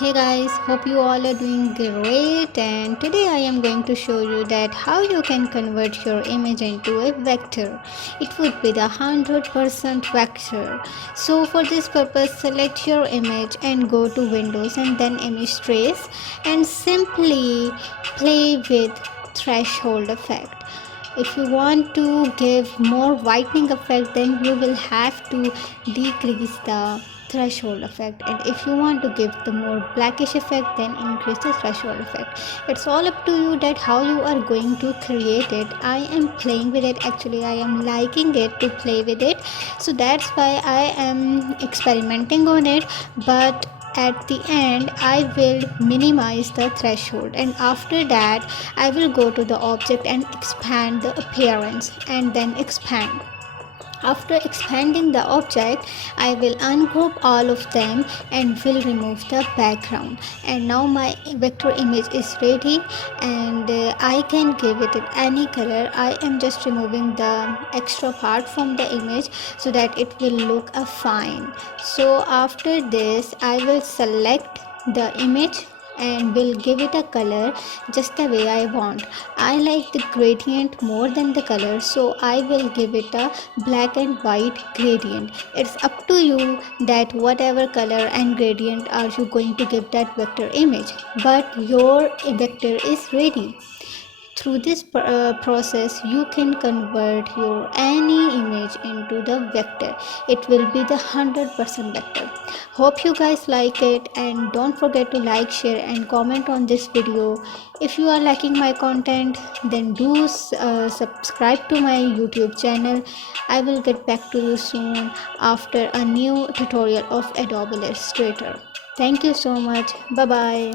Hey guys, hope you all are doing great, and today I am going to show you that how you can convert your image into a vector. It would be the 100% vector. So for this purpose, select your image and go to Windows and then Image Trace and simply play with threshold effect. If you want to give more whitening effect, then you will have to decrease the threshold effect, and if you want to give the more blackish effect, then increase the threshold effect. It's all up to you that how you are going to create it. I am playing with it, actually I am liking it to play with it, so that's why I am experimenting on it. But at the end I will minimize the threshold, and after that I will go to the object and expand the appearance and then expand. After expanding the object, I will ungroup all of them and will remove the background. And now my vector image is ready, and I can give it any color. I am just removing the extra part from the image so that it will look fine. So after this, I will select the image and will give it a color just the way I want. I like the gradient more than the color, so I will give it a black and white gradient. It's up to you that whatever color and gradient are you going to give that vector image, but your vector is ready. Through this process, you can convert your any image into the vector. It will be the 100% vector. Hope you guys like it, and don't forget to like, share and comment on this video. If you are liking my content, then do subscribe to my YouTube channel. I will get back to you soon after a new tutorial of Adobe Illustrator. Thank you so much. Bye bye.